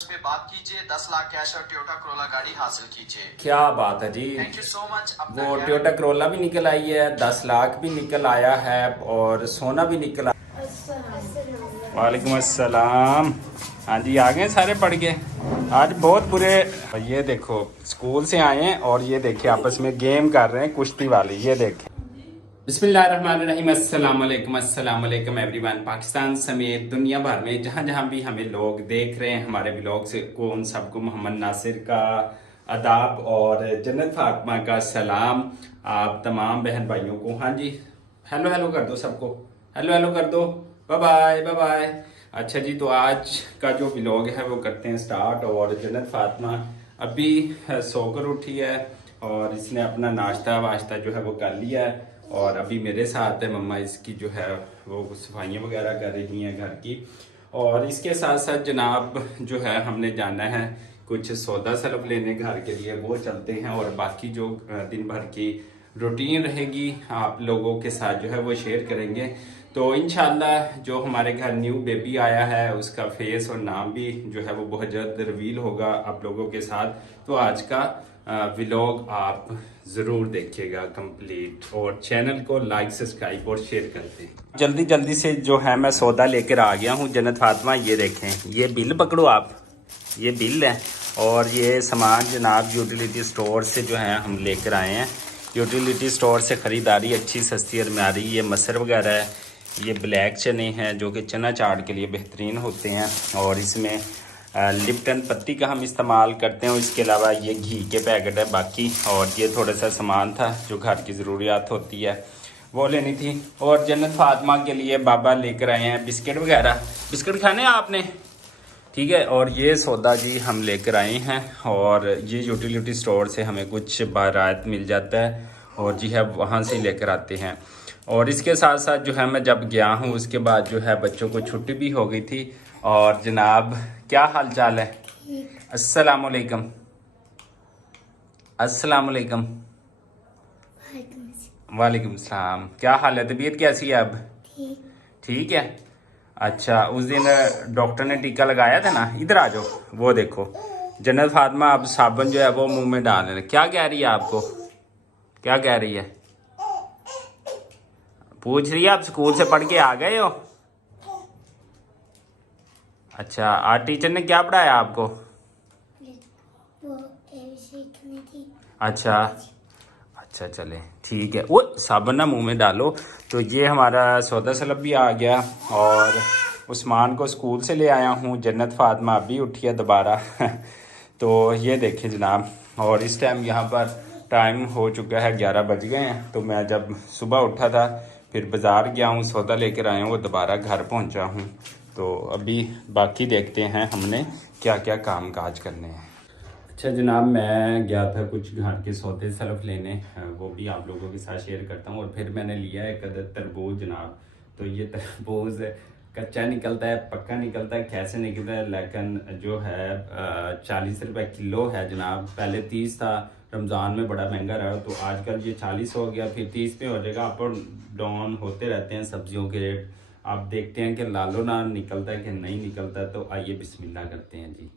पे बात कीजिए, 10 लाख कैश और टोयोटा क्रोला गाड़ी हासिल कीजिए। क्या बात है जी। Thank you so much. वो टोयोटा क्रोला भी निकल आई है, 10 लाख भी निकल आया है और सोना भी निकल आया। वालेकुम अस्सलाम। हाँ जी, आ गए सारे पढ़ के। आज बहुत बुरे। ये देखो स्कूल से आए हैं और ये देखिए आपस में गेम कर रहे हैं कुश्ती वाली। ये देखें। बिस्मिल्लाहिर्रहमानिर्रहीम। अस्सलाम वालेकुम एवरीवन। पाकिस्तान समेत दुनिया भर में जहाँ जहाँ भी हमें लोग देख रहे हैं हमारे ब्लॉग से, को उन सबको मोहम्मद नासिर का आदाब और जन्नत फातिमा का सलाम। आप तमाम बहन भाइयों को हाँ जी हेलो हेलो कर दो सबको। हेलो हेलो कर दो। Bye bye bye bye. अच्छा जी, तो आज का जो ब्लॉग है वो करते हैं स्टार्ट। और जन्नत फातिमा अभी सोकर उठी है और इसने अपना नाश्ता वाश्ता जो है वो कर लिया है और अभी मेरे साथ है। मम्मा इसकी जो है वो सफाइयाँ वगैरह कर रही हैं घर की। और इसके साथ साथ जनाब जो है हमने जाना है कुछ सौदा सलफ लेने घर के लिए, वो चलते हैं। और बाकी जो दिन भर की रूटीन रहेगी आप लोगों के साथ जो है वो शेयर करेंगे। तो इंशाल्लाह जो हमारे घर न्यू बेबी आया है उसका फेस और नाम भी जो है वो बहुत जल्द रिवील होगा आप लोगों के साथ। तो आज का व्लॉग आप ज़रूर देखिएगा कंप्लीट और चैनल को लाइक सब्सक्राइब और शेयर करते हैं। जल्दी जल्दी से जो है मैं सौदा लेकर आ गया हूँ जन्नत फातिमा। ये देखें, ये बिल पकड़ो आप, ये बिल है। और ये सामान जनाब यूटिलिटी स्टोर से जो है हम लेकर आए हैं। यूटिलिटी स्टोर से ख़रीदारी अच्छी सस्ती और म्यारी। ये मसर वगैरह है, ये ब्लैक चने हैं जो कि चना चाट के लिए बेहतरीन होते हैं। और इसमें लिप्टन पत्ती का हम इस्तेमाल करते हैं। इसके अलावा ये घी के पैकेट है बाकी। और ये थोड़ा सा सामान था जो घर की ज़रूरियात होती है वो लेनी थी। और जन्नत फातिमा के लिए बाबा लेकर आए हैं बिस्किट वगैरह। बिस्किट खाने हैं आपने? ठीक है। और ये सौदा जी हम लेकर आए हैं और ये यूटिलिटी स्टोर से हमें कुछ बारात मिल जाता है और जी है वहाँ से लेकर आते हैं। और इसके साथ साथ जो है मैं जब गया हूँ उसके बाद जो है बच्चों को छुट्टी भी हो गई थी। और जनाब क्या हाल चाल है? अस्सलाम वालेकुम। अस्सलाम वालेकुम। वालेकुम सलाम। क्या हाल है? तबीयत कैसी है अब? ठीक है। अच्छा, उस दिन डॉक्टर ने टीका लगाया था ना? इधर आ जाओ। वो देखो जन्नत फातिमा अब साबुन जो है वो मुंह में डाल रहे। क्या कह रही है आपको? क्या कह रही है? पूछ रही है आप स्कूल से पढ़ के आ गए हो? अच्छा, आज टीचर ने क्या पढ़ाया आपको? अच्छा अच्छा, चले ठीक है। वो साबुन ना मुंह में डालो। तो ये हमारा सौदा सलब भी आ गया और उस्मान को स्कूल से ले आया हूँ। जन्नत फातिमा अभी उठी है दोबारा तो ये देखें जनाब। और इस टाइम यहाँ पर टाइम हो चुका है 11 बज गए हैं। तो मैं जब सुबह उठा था फिर बाज़ार गया हूँ, सौदा लेकर आया हूँ, वो दोबारा घर पहुँचा हूँ। तो अभी बाकी देखते हैं हमने क्या क्या काम काज करने हैं। अच्छा जनाब, मैं गया था कुछ घर के सौदे सरफ लेने, वो भी आप लोगों के साथ शेयर करता हूँ। और फिर मैंने लिया एक अदर तरबूज जनाब। तो ये तरबूज कच्चा निकलता है पक्का निकलता है कैसे निकलता है, लेकिन जो है 40 रुपये किलो है जनाब। पहले 30 था, रमज़ान में बड़ा महंगा रहा तो आजकल ये 40 हो गया, फिर 30 पे हो जाएगा। अप और डाउन होते रहते हैं सब्जियों के रेट। आप देखते हैं कि लालो ना निकलता है कि नहीं निकलता। तो आइए बिस्मिल्लाह करते हैं जी।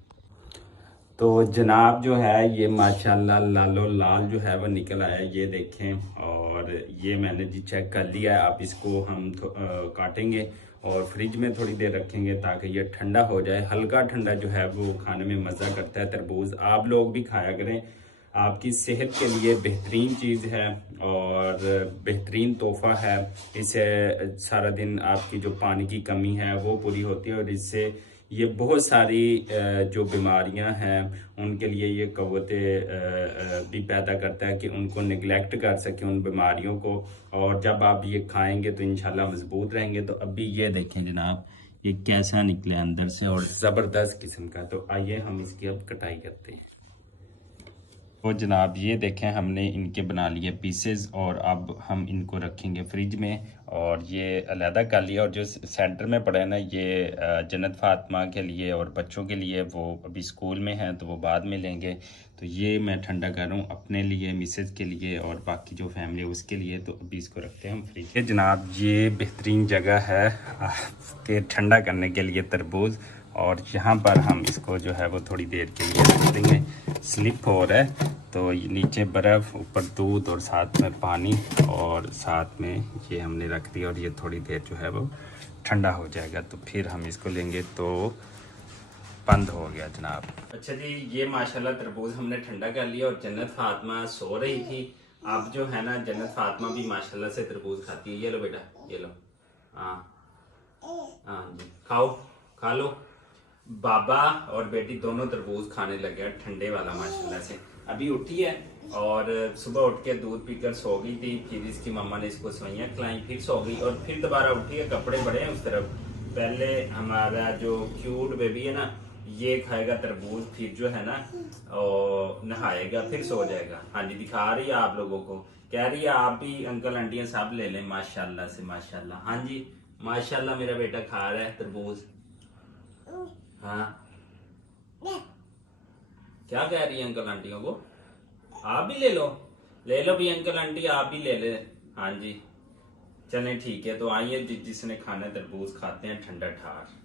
तो जनाब जो है ये माशाल्लाह लालो लाल जो है वह निकल आया, ये देखें। और ये मैंने जी चेक कर लिया है। आप इसको हम काटेंगे और फ्रिज में थोड़ी देर रखेंगे ताकि ये ठंडा हो जाए। हल्का ठंडा जो है वो खाने में मज़ा करता है तरबूज। आप लोग भी खाया करें, आपकी सेहत के लिए बेहतरीन चीज़ है और बेहतरीन तोहफ़ा है। इससे सारा दिन आपकी जो पानी की कमी है वो पूरी होती है और इससे ये बहुत सारी जो बीमारियां हैं उनके लिए ये क़व्वतें भी पैदा करता है कि उनको निगलेक्ट कर सके उन बीमारियों को। और जब आप ये खाएंगे तो इंशाल्लाह मजबूत रहेंगे। तो अभी ये देखें जनाब ये कैसा निकले अंदर से और ज़बरदस्त किस्म का। तो आइए हम इसकी अब कटाई करते हैं। तो जनाब ये देखें हमने इनके बना लिए पीसेस और अब हम इनको रखेंगे फ्रिज में। और ये अलहदा कर लिया। और जो सेंटर में पड़ा है ना ये जन्नत फातिमा के लिए और बच्चों के लिए, वो अभी स्कूल में हैं तो वो बाद में लेंगे। तो ये मैं ठंडा कर रहा हूँ अपने लिए, मिसेज के लिए और बाकी जो फैमिली है उसके लिए। तो अभी इसको रखते हैं हम फ्रिज। ये जनाब ये बेहतरीन जगह है के ठंडा करने के लिए तरबूज। और यहाँ पर हम इसको जो है वो थोड़ी देर के लिए रख देंगे। स्लिप हो रहा है तो नीचे बर्फ़, ऊपर दूध और साथ में पानी और साथ में ये हमने रख दिया और ये थोड़ी देर जो है वो ठंडा हो जाएगा तो फिर हम इसको लेंगे। तो बंद हो गया जनाब। अच्छा जी, ये माशाल्लाह तरबूज हमने ठंडा कर लिया और जन्नत फातिमा सो रही थी। अब जो है ना जन्नत फातिमा भी माशाल्लाह से तरबूज खाती है। ये लो बेटा, ये लो, हाँ हाँ जी, खाओ, खा लो। बाबा और बेटी दोनों तरबूज खाने लगे ठंडे वाला माशाल्लाह से। अभी उठी है और सुबह उठ के दूध पीकर सो गई थी, फिर इसकी मम्मा ने इसको सवैयाँ खिलाई, फिर सो गई और फिर दोबारा उठी है। कपड़े बड़े हैं उस तरफ। पहले हमारा जो क्यूट बेबी है ना ये खाएगा तरबूज, फिर जो है ना और नहाएगा, फिर सो जाएगा। हाँ जी, दिखा रही है आप लोगों को, कह रही है आप भी अंकल आंटियां सब ले लें माशाल्लाह से माशाल्लाह। हाँ जी माशाल्लाह, मेरा बेटा खा रहा है तरबूज। हाँ, क्या कह रही है अंकल आंटियों को? आप भी ले लो, ले लो भी अंकल आंटी, आप भी ले ले। हाँ जी चलें ठीक है, तो आइए जिसने खाना है तरबूज खाते हैं ठंडा ठार।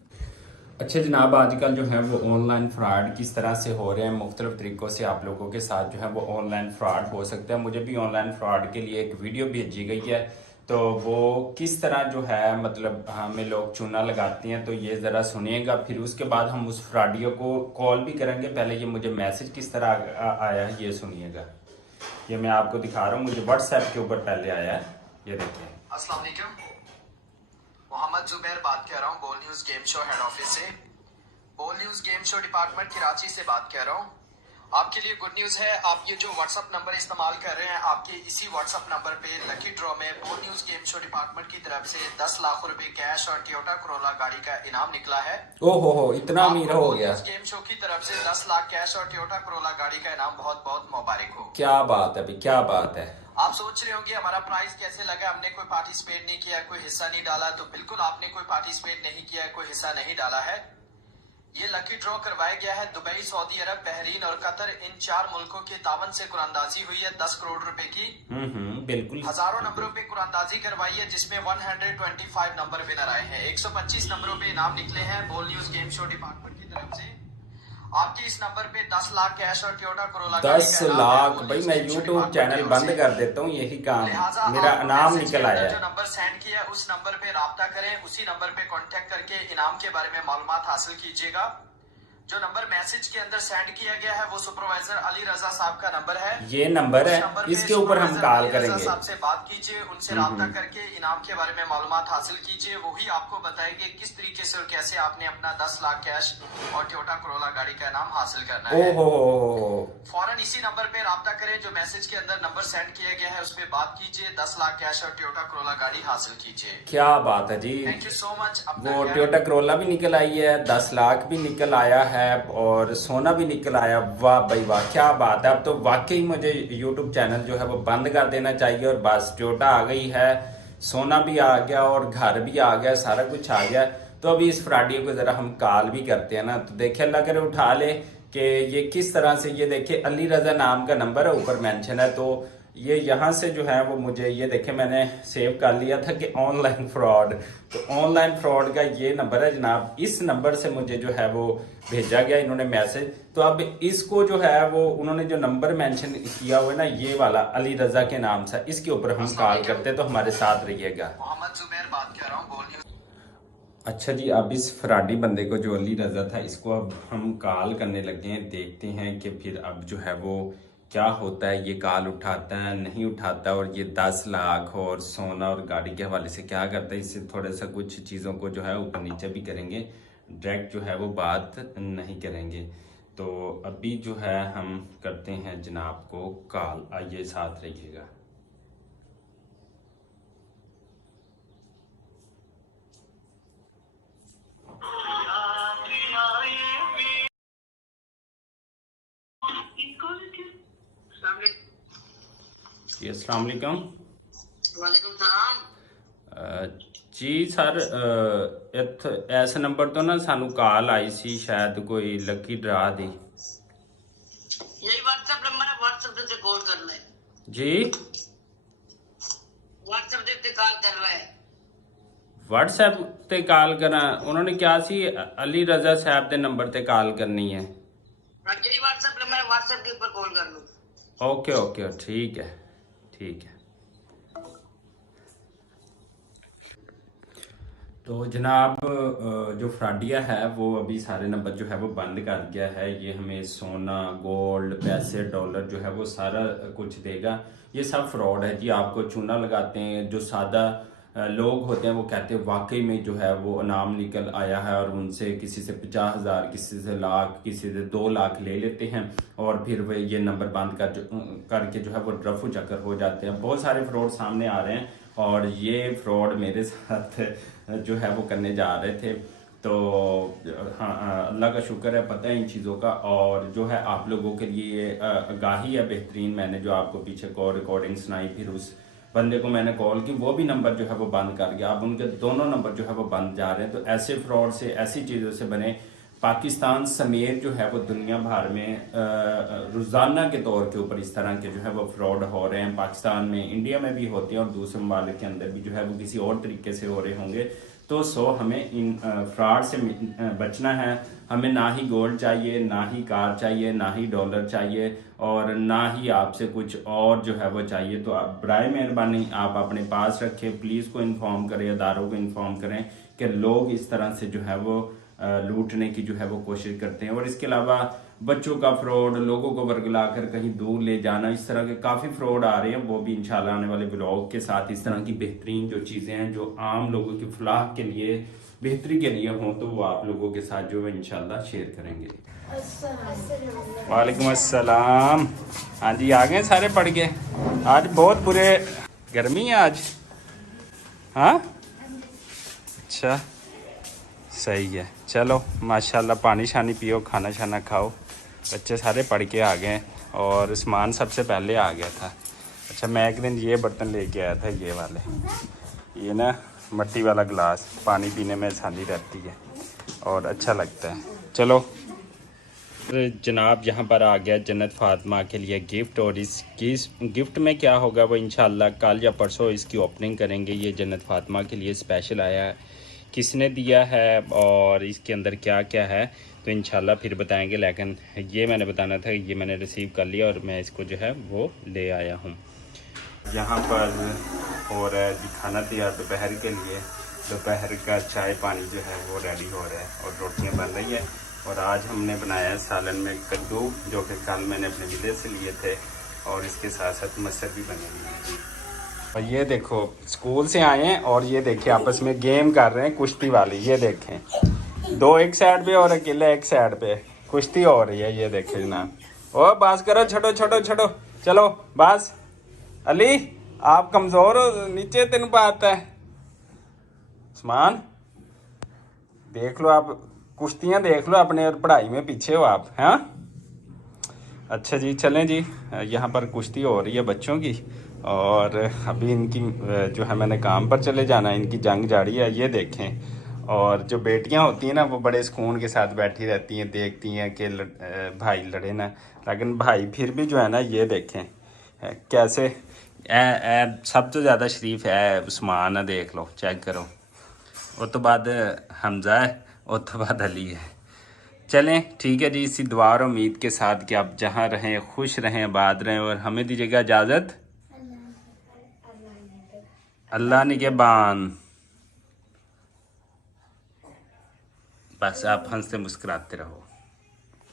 अच्छा जनाब, आजकल जो है वो ऑनलाइन फ्रॉड किस तरह से हो रहे हैं, मुख्तलिफ तरीक़ों से आप लोगों के साथ जो है वो ऑनलाइन फ्रॉड हो सकता है। मुझे भी ऑनलाइन फ्रॉड के लिए एक वीडियो भेजी गई है, तो वो किस तरह जो है मतलब हमें लोग चूना लगाते हैं, तो ये ज़रा सुनिएगा। फिर उसके बाद हम उस फ्रॉडियो को कॉल भी करेंगे। पहले ये मुझे मैसेज किस तरह आया है ये सुनिएगा। ये मैं आपको दिखा रहा हूँ, मुझे व्हाट्सएप के ऊपर पहले आया है, ये देखिए। अस्सलाम वालेकुम, मोहम्मद जुबैर बात कर रहा हूँ बोल news game show head office से। बोल news game show department Karachi से बात कर रहा हूँ। आपके लिए गुड न्यूज़ है, आप ये जो व्हाट्सअप नंबर इस्तेमाल कर रहे हैं, आपके इसी व्हाट्सअप नंबर पे लकी ड्रॉ में बोल न्यूज़ गेम शो डिपार्टमेंट की तरफ से 10 लाख रुपए कैश और टोयोटा कोरोला गाड़ी का इनाम निकला है। ओहो हो, इतना अमीर हो गया। गेम शो की तरफ से 10 लाख कैश और टोयोटा कोरोला गाड़ी का इनाम बहुत बहुत मुबारक हो। क्या बात है अभी, क्या बात है। आप सोच रहे होंगे हमारा प्राइस कैसे लगा, हमने कोई पार्टिसिपेट नहीं किया, कोई हिस्सा नहीं डाला। तो बिल्कुल आपने कोई पार्टिसिपेट नहीं किया, कोई हिस्सा नहीं डाला है। ये लकी ड्रॉ करवाया गया है दुबई, सऊदी अरब, बहरीन और कतर, इन 4 मुल्कों के तावन से कुरानंदाजी हुई है 10 करोड़ रुपए की। बिल्कुल। हजारों नंबरों पे कुरानंदाजी करवाई है, जिसमें 125 नंबर विनर आए हैं। 125 नंबरों पे इनाम निकले हैं बोल न्यूज़ गेम शो डिपार्टमेंट की तरफ से। आपके इस नंबर पे 10 लाख कैश और टोयोटा कोरोला 10 लाख। भाई मैं यूट्यूब चैनल बंद कर देता हूँ, यही काम, मेरा इनाम निकल आया है। जो नंबर सेंड किया उस नंबर पे राब्ता करें, उसी नंबर पे कांटेक्ट करके इनाम के बारे में मालूमात हासिल कीजिएगा। जो नंबर मैसेज के अंदर सेंड किया गया है वो सुपरवाइजर अली रजा साहब का नंबर है। ये नंबर है, इसके ऊपर हम कॉल करेंगे। साहब से बात कीजिए, उनसे राब्ता करके इनाम के बारे में मालूमात हासिल कीजिए। वही आपको बताएंगे किस तरीके से और कैसे आपने अपना 10 लाख कैश और टोयोटा कोरोला गाड़ी का इनाम हासिल करना है। फौरन इसी नंबर पे राब्ता करें, जो मैसेज के अंदर नंबर सेंड किया गया है उस पर बात कीजिए, 10 लाख कैश और टोयोटा कोरोला गाड़ी हासिल कीजिए। क्या बात है जी, थैंक यू सो मच। वो टोयोटा कोरोला भी निकल आई है, 10 लाख भी निकल आया है और सोना भी निकल आया। वाह भाई वाह, क्या बात है। अब तो वाकई मुझे यूट्यूब चैनल जो है वो बंद कर देना चाहिए। और बस टोयोटा आ गई है, सोना भी आ गया और घर भी आ गया, सारा कुछ आ गया। तो अभी इस फ्रॉडियो को जरा हम कॉल भी करते हैं ना, तो देखिए अल्लाह करे उठा ले कि ये किस तरह से। ये देखिए अली रजा नाम का नंबर है, ऊपर मेंशन है। तो ये यहाँ से जो है वो मुझे ये देखे मैंने सेव कर लिया था कि ऑनलाइन फ्रॉड। तो ऑनलाइन फ्रॉड का ये नंबर है जनाब, इस नंबर से मुझे जो है वो भेजा गया इन्होंने मैसेज। तो अब इसको जो है वो उन्होंने जो नंबर मेंशन किया हुआ है ना, ये वाला अली रजा के नाम से, इसके ऊपर हम कॉल करते हैं। तो हमारे साथ रहिएगा। मोहम्मद जुबैर बात कर रहा हूँ बोल। अच्छा जी, अब इस फ्रॉडी बंदे को जो अली रजा था, इसको अब हम कॉल करने लगे हैं। देखते हैं कि फिर अब जो है वो क्या होता है। ये कॉल उठाता है नहीं उठाता, और ये 10 लाख और सोना और गाड़ी के हवाले से क्या करता है। इससे थोड़ा सा कुछ चीज़ों को जो है ऊपर नीचे भी करेंगे, डायरेक्ट जो है वो बात नहीं करेंगे। तो अभी जो है हम करते हैं जनाब को कॉल, आइए साथ रहिएगा। जी अस्सलाम वालेकुम। वालेकुम सलाम जी सर, इस नंबर तो ना सानू कॉल आई सी, शायद कोई लकी ड्रा दी। यही व्हाट्सएप नंबर है, व्हाट्सएप से कॉल करना है जी। व्हाट्सएप से कॉल करना है। WhatsApp ਤੇ ਕਾਲ ਕਰਾਂ? ਉਹਨਾਂ ਨੇ ਕਿਹਾ ਸੀ ਅਲੀ ਰਜ਼ਾ ਸਾਹਿਬ ਦੇ ਨੰਬਰ ਤੇ ਕਾਲ ਕਰਨੀ ਹੈ। यही व्हाट्सएप नंबर है, व्हाट्सएप के ऊपर कॉल कर लो। ओके ओके ठीक है ठीक है। तो जनाब जो फ्राडिया है वो अभी सारे नंबर जो है वो बंद कर गया है। ये हमें सोना, गोल्ड, पैसे, डॉलर जो है वो सारा कुछ देगा। ये सब फ्रॉड है जी। आपको चूना लगाते हैं, जो सादा लोग होते हैं वो कहते हैं वाकई में जो है वो इनाम निकल आया है, और उनसे किसी से 50,000, किसी से लाख, किसी से 2 लाख ले लेते हैं, और फिर वे ये नंबर बंद करके जो है वो रफू चक्कर हो जाते हैं। बहुत सारे फ्रॉड सामने आ रहे हैं, और ये फ्रॉड मेरे साथ जो है वो करने जा रहे थे। तो हाँ, अल्लाह का शुक्र है, पता है इन चीज़ों का। और जो है आप लोगों के लिए आगाही है बेहतरीन। मैंने जो आपको पीछे कॉल रिकॉर्डिंग सुनाई, फिर उस बंदे को मैंने कॉल की, वो भी नंबर जो है वो बंद कर गया। अब उनके दोनों नंबर जो है वो बंद जा रहे हैं। तो ऐसे फ्रॉड से, ऐसी चीज़ों से बने। पाकिस्तान समेत जो है वो दुनिया भर में रोज़ाना के तौर के ऊपर इस तरह के जो है वो फ्रॉड हो रहे हैं। पाकिस्तान में, इंडिया में भी होते हैं, और दूसरे ममालिक के अंदर भी जो है वो किसी और तरीके से हो रहे होंगे। तो हमें इन फ्रॉड से बचना है। हमें ना ही गोल्ड चाहिए, ना ही कार चाहिए, ना ही डॉलर चाहिए, और ना ही आपसे कुछ और जो है वो चाहिए। तो आप बराए मेहरबानी आप अपने पास रखें। पुलिस को इन्फॉर्म करें, अदारों को इन्फॉर्म करें कि लोग इस तरह से जो है वो लूटने की जो है वो कोशिश करते हैं। और इसके अलावा बच्चों का फ्रॉड, लोगों को वर्गला कर कहीं दूर ले जाना, इस तरह के काफ़ी फ्रॉड आ रहे हैं। वो भी इंशाल्लाह आने वाले ब्लॉग के साथ इस तरह की बेहतरीन जो चीज़ें हैं जो आम लोगों की फलाह के लिए, बेहतरी के लिए हों, तो वो आप लोगों के साथ जो है इंशाल्लाह शेयर करेंगे। वालेकुम अस्सलाम। हाँ जी, आ गए सारे पढ़ के? आज बहुत बुरे गर्मी है आज। हाँ अच्छा, सही है। चलो माशाल्लाह, पानी शानी पियो, खाना शाना खाओ। बच्चे सारे पढ़ के आ गए, और सामान सबसे पहले आ गया था। अच्छा, मैं एक दिन ये बर्तन लेके आया था, ये वाले, ये ना मिट्टी वाला गिलास, पानी पीने में आसानी रहती है और अच्छा लगता है। चलो जनाब, यहाँ पर आ गया जन्नत फातिमा के लिए गिफ्ट, और इस गिफ्ट में क्या होगा वो इंशाल्लाह कल या परसों इसकी ओपनिंग करेंगे। ये जन्नत फातिमा के लिए स्पेशल आया है, किसने दिया है और इसके अंदर क्या क्या है तो इंशाल्लाह फिर बताएंगे। लेकिन ये मैंने बताना था, ये मैंने रिसीव कर लिया और मैं इसको जो है वो ले आया हूँ। यहाँ पर हो रहा है जी खाना तैयार दोपहर के लिए। दोपहर का चाय पानी जो है वो रेडी हो रहा है, और रोटियाँ बन रही है। और आज हमने बनाया है सालन में कद्दू, जो कि कल मैंने अपने विलेज से लिए थे, और इसके साथ साथ मसर भी बने हुए हैं जी। और ये देखो स्कूल से आए हैं, और ये देखिए आपस में गेम कर रहे हैं कुश्ती वाली। ये देखें, 2 एक साइड पे और अकेला एक साइड पे कुश्ती हो रही है। ये देखे जनाब। ओ बस करो, छोड़ो छोड़ो छोड़ो, चलो बस। अली आप कमज़ोर हो, नीचे तेन बात है। उस्मान देख लो, आप कुश्तियाँ देख लो अपने, और पढ़ाई में पीछे हो आप। हाँ अच्छा जी, चलें जी। यहाँ पर कुश्ती हो रही है बच्चों की, और अभी इनकी जो है मैंने काम पर चले जाना है। इनकी जंग जारी है, ये देखें। और जो बेटियाँ होती हैं ना, वो बड़े सुकून के साथ बैठी रहती हैं, देखती हैं कि भाई लड़े ना। लेकिन भाई फिर भी जो है ना, ये देखें कैसे सब तो ज़्यादा शरीफ है उस्मान है। देख लो, चेक करो। और तो बाद हमजा है, और तो बाद अली है। चलें ठीक है जी, इसी दुआ और उम्मीद के साथ कि आप जहाँ रहें खुश रहें, आबाद रहें, और हमें दीजिएगा इजाज़त। अल्लाह निगहबान। बस आप हंसते मुस्कुराते रहो।